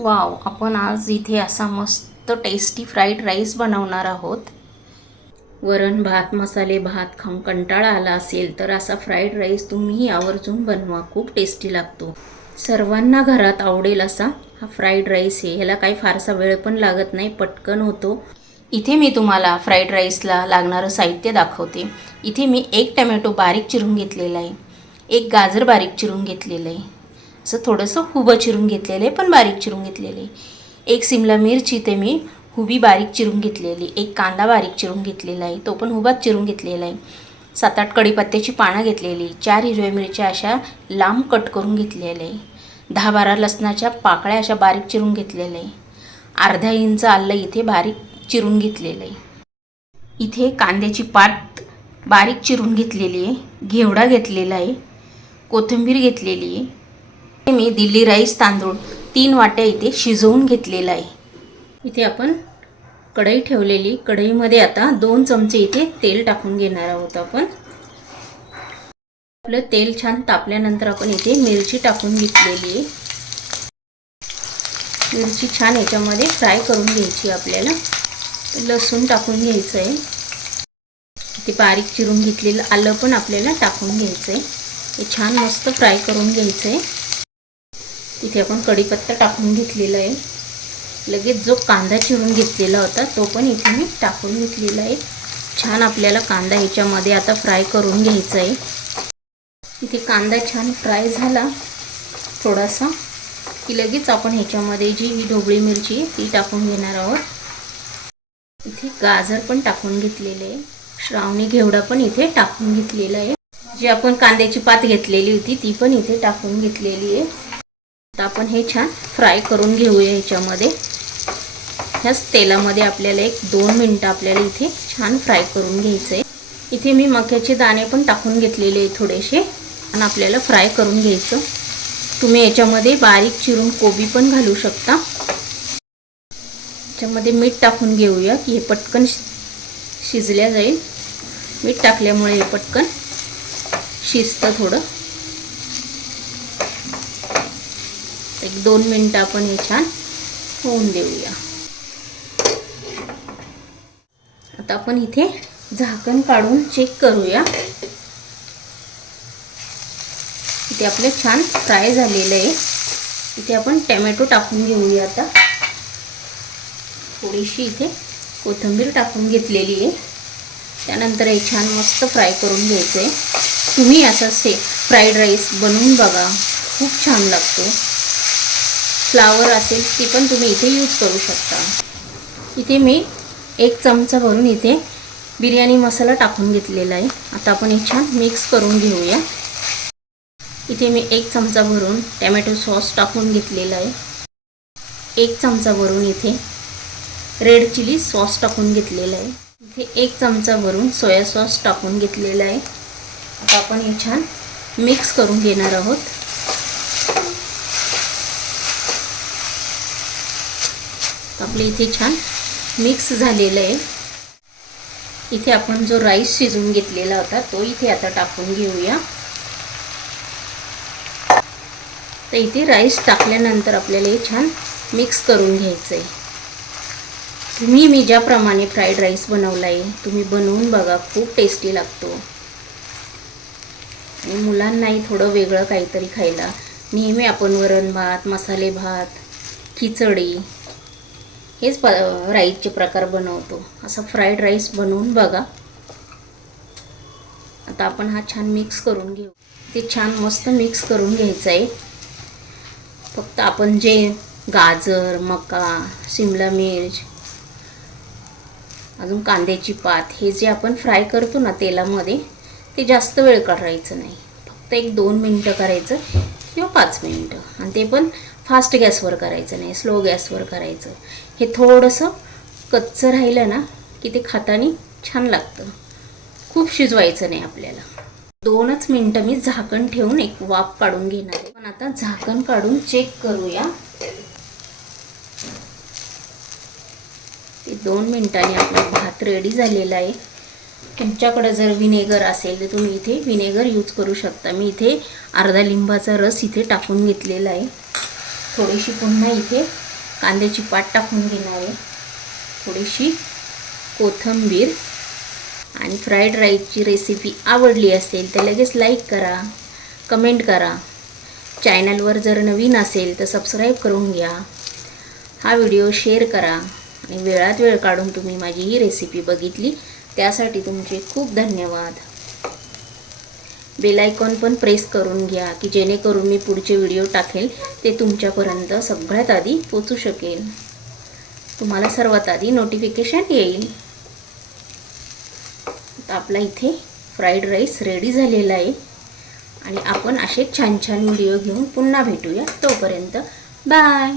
Wow आपण आज इथे असा मस्त टेस्टी फ्राईड राईस बनवणार आहोत. वरण भात मसाले भात खाऊन कंटाळा आला असेल तर असा फ्राईड राईस तुम्हीही आवर्जून बनवा खूप टेस्टी लागतो. सर्वांना घरात आवडेल असा हा फ्राईड राईस आहे. ह्याला काही फारसा वेळ पण लागत नाही पटकन होतो. इथे मी तुम्हाला फ्राईड राईसला लागणारं साहित्य दाखवते. इथे मी एक टमॅटो बारीक चिरून घेतलेला आहे. एक गाजर बारीक चिरून घेतलेलं आहे. असं थोडंसं हुबं चिरून घेतलेलं आहे पण बारीक चिरून घेतलेलं आहे. एक सिमला मिरची ते मी हुबी बारीक चिरून घेतलेली एक कांदा बारीक चिरून घेतलेला आहे तो पण हुबात चिरून घेतलेला आहे. सात आठ कढीपत्त्याची पानं घेतलेली चार हिरव्या मिरच्या अशा लांब कट करून घेतलेल्या आहे. दहा बारा लसणाच्या पाकळ्या अशा बारीक चिरून घेतलेल्या आहे. अर्धा इंच आलं इथे बारीक चिरून घेतलेलं आहे. इथे कांद्याची पात बारीक चिरून घेतलेली आहे घेवडा घेतलेला आहे कोथिंबीर घेतलेली आहे. मी दिल्ली राईस तांदूळ तीन वाट्या इथे शिजवून घेतलेला आहे. इथे आपण कढई ठेवलेली. कढईमध्ये आता दोन चमचे इथे तेल टाकून घेणार आहोत आपण. आपलं तेल छान तापल्यानंतर आपण इथे मिरची टाकून घेतलेली आहे. मिरची छान याच्यामध्ये फ्राय करून घ्यायची आपल्याला. लसूण टाकून घ्यायचं आहे इथे बारीक चिरून घेतलेलं आलं पण आपल्याला टाकून घ्यायचं आहे हे छान मस्त फ्राय करून घ्यायचं आहे इथे आपण कढीपत्ता टाकून घेतलेला आहे. लगेच जो कांदा चिरून घेतलेला होता तो पण इथे मी टाकून घेतलेला आहे. छान आपल्याला कांदा ह्याच्यामध्ये आता फ्राय करून घ्यायचा आहे. इथे कांदा छान फ्राय झाला. थोडासा. की लगेच आपण ह्याच्यामध्ये जी ही ढोबळी मिरची ती टाकून घेणार आहोत. इथे गाजर पण टाकून घेतलेले आहे. श्रावणी घेवडा पण इथे टाकून घेतलेला आहे. जी आपण कांद्याची पात घेतलेली होती ती पण इथे टाकून घेतलेली आहे. तर आपण हे छान फ्राय करून घेऊया ह्याच्यामध्ये. ह्याच तेलामध्ये आपल्याला एक दोन मिनटं आपल्याला इथे छान फ्राय करून घ्यायचं आहे इथे मी मक्याचे दाणे पण टाकून घेतलेले आहे थोडेसे. आणि आपल्याला फ्राय करून घ्यायचं. तुम्ही याच्यामध्ये बारीक चिरून कोबी पण घालू शकता. याच्यामध्ये मीठ टाकून घेऊया की हे पटकन शिजल्या जाईल. मीठ टाकल्यामुळे हे पटकन शिजतं थोडं. एक दोन मिनटं आपण हे छान होऊन देऊया. आता आपण इथे झाकण काढून चेक करूया. इथे आपले छान फ्राय झालेलं आहे. इथे आपण टॅमॅटो टाकून घेऊया आता. थोडीशी इथे कोथिंबीर टाकून घेतलेली आहे. त्यानंतर हे छान मस्त फ्राय करून घ्यायचं आहे तुम्ही असं से फ्राईड राईस बनवून बघा. खूप छान लागतो. फ्लावर असेल ती पण तुम्ही इथे यूज करू शकता. इथे मी एक चमचा भरून इथे बिर्याणी मसाला टाकून घेतलेला आहे. आता आपण हे छान मिक्स करून घेऊया. इथे मी एक चमचा भरून टॅमॅटो सॉस टाकून घेतलेला आहे. एक चमचा भरून इथे रेड चिली सॉस टाकून घेतलेला आहे. इथे एक चमचा भरून सोया सॉस टाकून घेतलेला आहे. आता आपण हे छान मिक्स करून घेणार आहोत. आपले इथे छान मिक्स झालेलं आहे. इथे आपण जो राईस शिजवून घेतलेला होता तो इथे आता टाकून घेऊया. तर इथे राईस टाकल्यानंतर आपल्याला हे छान मिक्स करून घ्यायचं आहे तुम्ही मी ज्याप्रमाणे फ्राईड राईस बनवला आहे तुम्ही बनवून बघा खूप टेस्टी लागतो. आणि मुलांनाही थोडं वेगळं काहीतरी खायला. नेहमी आपण वरण भात मसाले भात खिचडी हेच प राईसचे प्रकार बनवतो. असा फ्राईड राईस बनवून बघा. आता आपण हा छान मिक्स करून घेऊ. ते छान मस्त मिक्स करून घ्यायचं आहे फक्त आपण जे गाजर मका शिमला मिर्च अजून कांद्याची पात हे जे आपण फ्राय करतो ना तेलामध्ये ते जास्त वेळ करायचं नाही. फक्त एक दोन मिनटं करायचं किंवा पाच मिनटं. आणि ते पण फास्ट गॅसवर करायचं नाही स्लो गॅसवर करायचं. हे थोडंसं कच्चं राहिलं ना की ते खातानी छान लागतं. खूप शिजवायचं नाही आपल्याला. दोनच मिनटं मी झाकण ठेवून एक वाफ काढून घेणार आहे. पण आता झाकण काढून चेक करूया. ते दोन मिनटांनी आपला भात रेडी झालेला आहे. तुमच्याकडे जर विनेगर असेल तर तुम्ही इथे विनेगर यूज करू शकता. मी इथे अर्धा लिंबाचा रस इथे टाकून घेतलेला आहे. थोडीशी पुन्हा इथे कांद्याची पात टाकून घेणार आहे. थोडीशी कोथिंबीर आणि फ्राईड राईसची रेसिपी आवडली असेल तर लगेच लाईक करा कमेंट करा. चॅनलवर जर नवीन असेल तर सबस्क्राईब करून घ्या. हा व्हिडिओ शेअर करा आणि वेळात वेळ काढून तुम्ही माझी ही रेसिपी बघितली त्यासाठी तुमचे खूप धन्यवाद. बेलायकॉन पण प्रेस करून घ्या की जेणेकरून मी पुढचे व्हिडिओ टाकेल ते तुमच्यापर्यंत सगळ्यात आधी पोचू शकेल. तुम्हाला सर्वात आधी नोटिफिकेशन येईल. आपला इथे फ्राईड राईस रेडी झालेला आहे. आणि आपण असे छान छान व्हिडिओ घेऊन पुन्हा भेटूया तोपर्यंत. बाय